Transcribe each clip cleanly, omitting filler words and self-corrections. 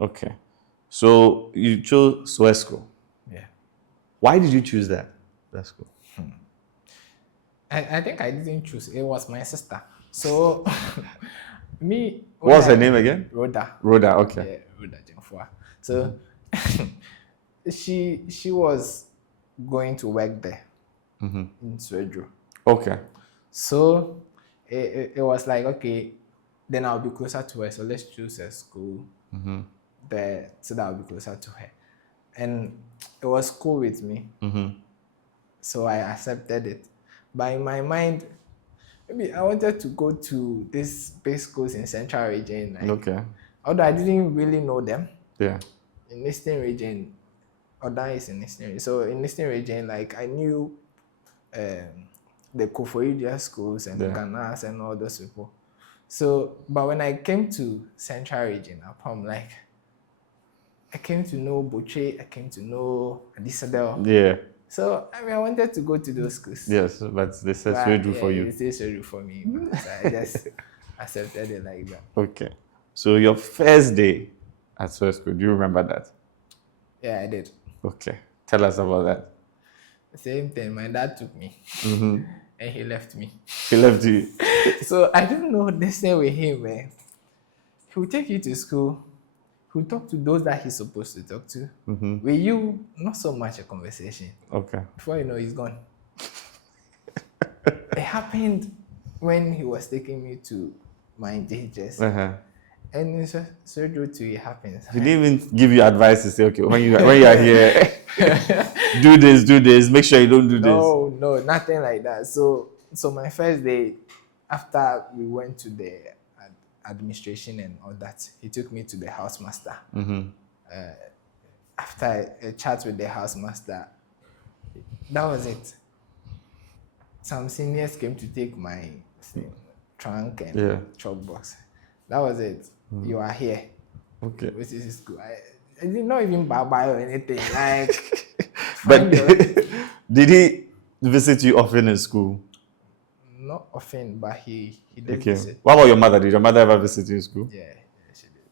Okay. So you chose Swedru. Yeah. Why did you choose that school? I think I didn't choose. It was my sister. So me. What's her name again? Rhoda. Rhoda. Okay. Yeah, Rhoda Jenfua. So she was going to work there in Swedru. Okay. So it was like, okay, then I'll be closer to her. So let's choose a school there so that I'll be closer to her. And it was cool with me. So I accepted it. But in my mind, maybe I wanted to go to these big schools in Central Region. Like, Okay. although I didn't really know them. Yeah. In Eastern Region, Oda is in Eastern Region. So in Eastern Region, like I knew the Koforidua schools and the Ganas and all those people. So, but when I came to Central Region, like I came to know Boche, I came to know Adisadel. Yeah. So I mean, I wanted to go to those schools. Yes, but they said Swedru for you. They said Swedru for me. So I just accepted it like that. Okay. So your first day at Swedru, do you remember that? Yeah, I did. Okay. Tell us about that. The same thing. My dad took me, and he left me. He left you. So I don't know this thing with him, man. He will take you to school. He will talk to those that he's supposed to talk to. With you, not so much a conversation. Okay. Before you know, he's gone. It happened when he was taking me to my JHS. And it's so true too, it happens. He didn't even give you advice to say, okay, when you are here, do this, make sure you don't do this. No, nothing like that. So my first day, after we went to the administration and all that, he took me to the housemaster. After a chat with the housemaster, that was it. Some seniors came to take my trunk and chalk box. That was it. You are here. Okay. Which is school. I did not even buy or anything. Like, but did he visit you often in school? Not often, but he did Okay. visit. What about your mother? Did your mother ever visit you in school? Yeah, she did.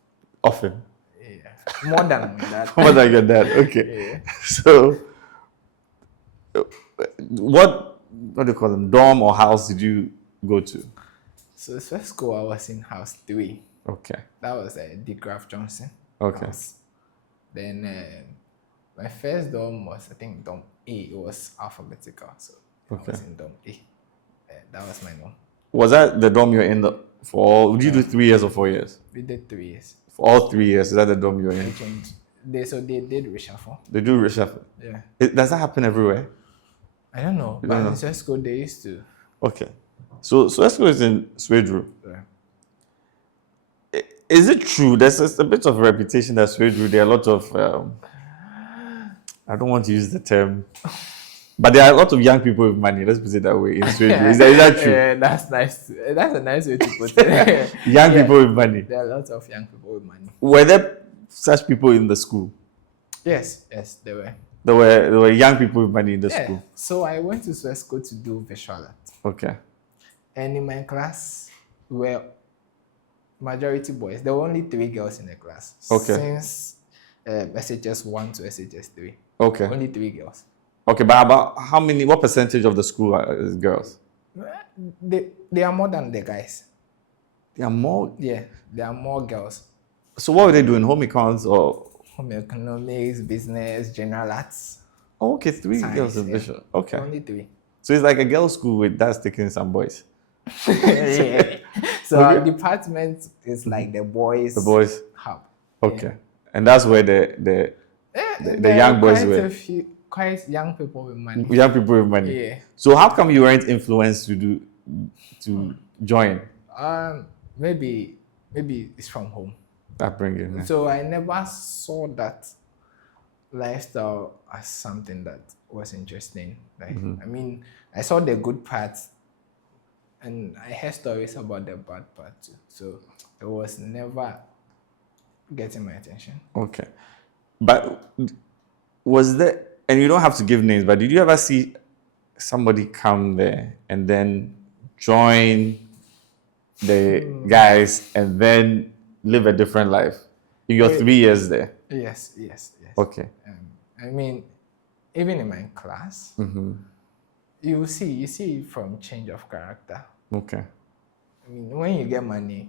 Often? Yeah. More than my dad. More than your dad. Okay. Yeah. So, what do you call them? Dorm or house did you go to? So the first school I was in house 3. Okay. That was Dick Graf Johnson. Okay. House. Then my first dorm was, I think, dorm A. It was alphabetical, so I was in dorm A. That was my dorm. Was that the dorm you were in for? Would you do 3 years or 4 years? We did 3 years. For all 3 years, is that the dorm you were in? They did reshuffle. They do reshuffle. Yeah. Does that happen everywhere? I don't know, but in Swedru they used to. Okay. So Swedru is in Swedru. Yeah. Is it true? There's a bit of a reputation that Swedru, there are a lot of, I don't want to use the term, but there are a lot of young people with money. Let's put it that way in Swedru. Is that true? Yeah, that's nice. That's a nice way to put it. Young people with money. There are lots of young people with money. Were there such people in the school? Yes, there were. There were young people with money in the school. So I went to Swedru to do visual art. Okay. And in my class, we were majority boys. There were only 3 girls in the class. Okay. Since SHS 1 to SHS 3. Okay. Only 3 girls. Okay, but about what percentage of the school is girls? They are more than the guys. They are more? Yeah, there are more girls. So what were they doing? Home econs or? Home economics, business, general arts. Oh, okay, 3 Science, girls in visual. Okay. Only 3. So it's like a girls' school with that's taking some boys. Yeah. So our department is like the boys hub. Okay. Yeah. And that's where the young boys were. Quite young people with money. Young people with money. Yeah. So how come you weren't influenced to join? Maybe it's from home. Upbringing. Yeah. So I never saw that lifestyle as something that was interesting. Like, I mean, I saw the good parts, and I heard stories about the bad part too. So it was never getting my attention. Okay. But was there, and you don't have to give names, but did you ever see somebody come there and then join the guys and then live a different life? In your 3 years there? Yes. Okay. I mean, even in my class, you see from change of character. Okay. I mean, when you get money,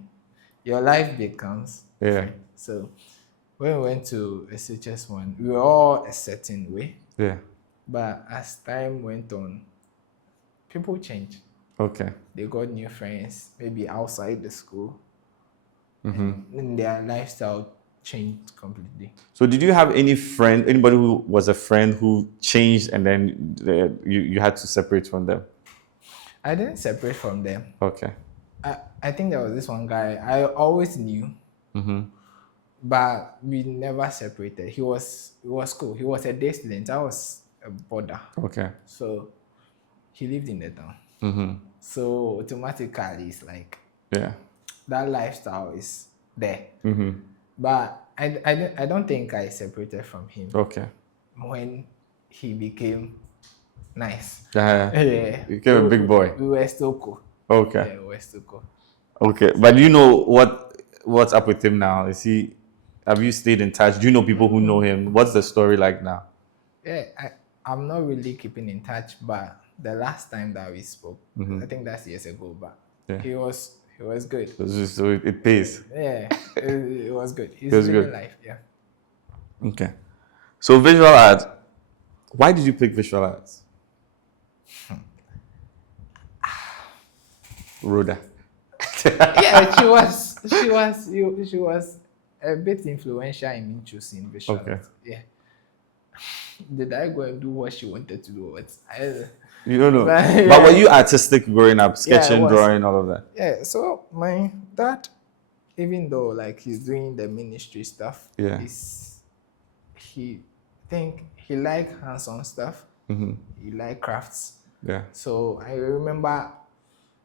your life becomes free. So when we went to SHS1, we were all a certain way. Yeah. But as time went on, people changed. Okay. They got new friends, maybe outside the school. And their lifestyle changed completely. So did you have anybody who was a friend who changed and then you had to separate from them? I didn't separate from them. Okay. I think there was this one guy I always knew, but we never separated. He was cool. He was a day student. I was a boarder. Okay. So he lived in the town. So automatically it's like that lifestyle is there. But I don't think I separated from him. Okay. When he became nice. Yeah. He became a big boy. We were still cool. Okay. Yeah, we were still cool. Okay. But do you know what's up with him now? Have you stayed in touch? Do you know people who know him? What's the story like now? Yeah, I'm not really keeping in touch, but the last time that we spoke, I think that's years ago, but he was good. So it pays. Yeah, it was good. He's was living good. life, yeah. Okay. So visual art. Why did you pick visual arts? Rhoda. Yeah, she was a bit influential in me choosing visual art. Yeah. Did I go and do what she wanted to do? You don't know. But were you artistic growing up? Sketching, drawing, all of that? Yeah, so my dad, even though like he's doing the ministry stuff, he liked hands-on stuff. He liked crafts. Yeah. So I remember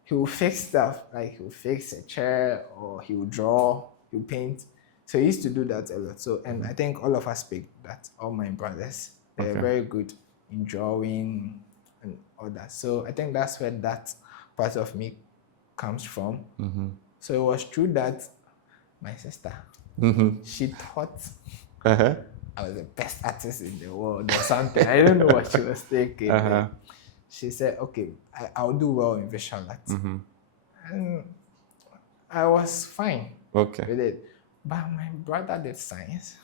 he would fix stuff, like he would fix a chair or he would draw, he would paint. So he used to do that a lot. So, and I think all of us picked that, all my brothers, they're very good in drawing and all that. So I think that's where that part of me comes from. So it was true that my sister, she thought I was the best artist in the world or something. I don't know what she was thinking. She said, okay, I'll do well in visual arts. And I was fine with it. But my brother did science.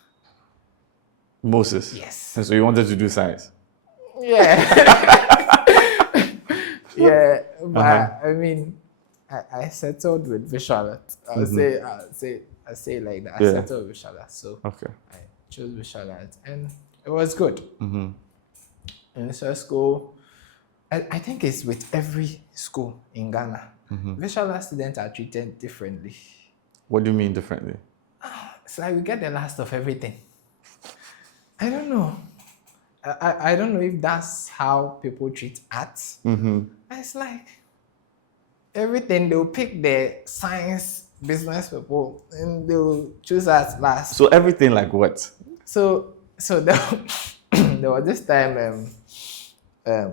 Moses? Yes. And so you wanted to do science? Yeah. Yeah, but I mean, I settled with visual arts. I'll say like that. I settled with visual arts. So I chose visual arts and it was good. In school, I think it's with every school in Ghana. Visual arts students are treated differently. What do you mean differently? It's like we get the last of everything. I don't know. I don't know if that's how people treat arts. It's like everything, they'll pick the science business people and they'll choose us last. So everything like what? So there was this time I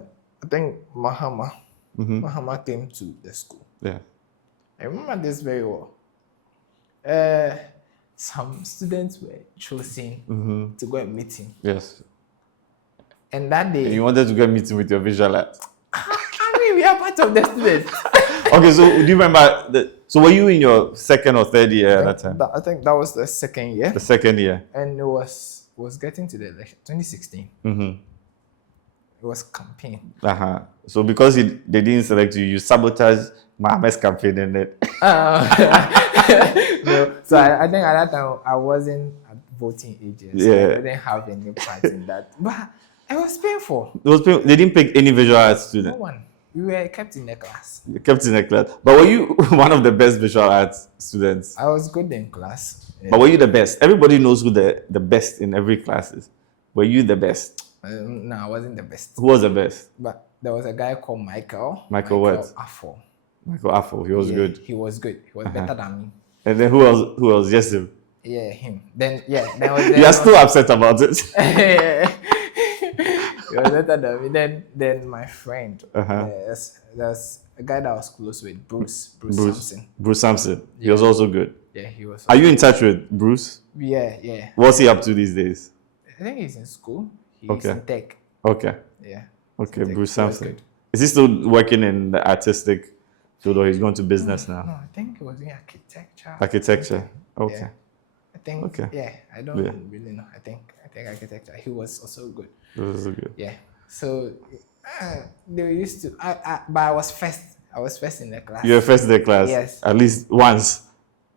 think Mahama came to the school. Yeah. I remember this very well. Some students were chosen to go and meet him. Yes. And that day... And you wanted to go and meet him with your visual art? I mean, we are part of the students. Okay, so do you remember... So were you in your second or third year at that time? I think that was the second year. The second year. And it was getting to the election, 2016. It was campaign. So because they didn't select you, you sabotaged Mohammed's campaign and it. No, so I think at that time I wasn't at voting age yet. So I didn't have any part in that. But it was painful. It was painful. They didn't pick any visual arts student. No one. We were kept in the class. You kept in the class. But were you one of the best visual arts students? I was good in class. Yeah. But were you the best? Everybody knows who the best in every class is. Were you the best? No, I wasn't the best. Who was the best? But there was a guy called Michael. Michael what? Afo. Michael Afo. He was good. He was good. He was better than me. And then who else? Who else? Yes, him. Yeah, him. Then you are still upset about it. He was better than me. Then my friend. There's a guy that I was close with, Bruce Sampson. Bruce Sampson. He was also good. Yeah, he was. Are you in touch with Bruce? Yeah. What's he up to these days? I think he's in school. He's Okay. in tech. Okay. Yeah. Okay, Tech. Bruce He was Sampson. good. Is he still working in the artistic field or he's going to business now? No, I think he was in architecture. Architecture. Okay. Yeah. I think. Okay. Yeah. I don't Yeah. really know. I think architecture. He was also good. This is good. Yeah. So they used to. But I was first. I was first in the class. You were first in the class? Yes. At least once.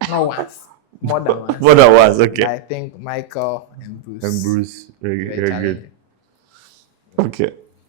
Not once. More than once. More than once, okay. I think Michael and Bruce. And Bruce, very, were very good. challenging. Okay.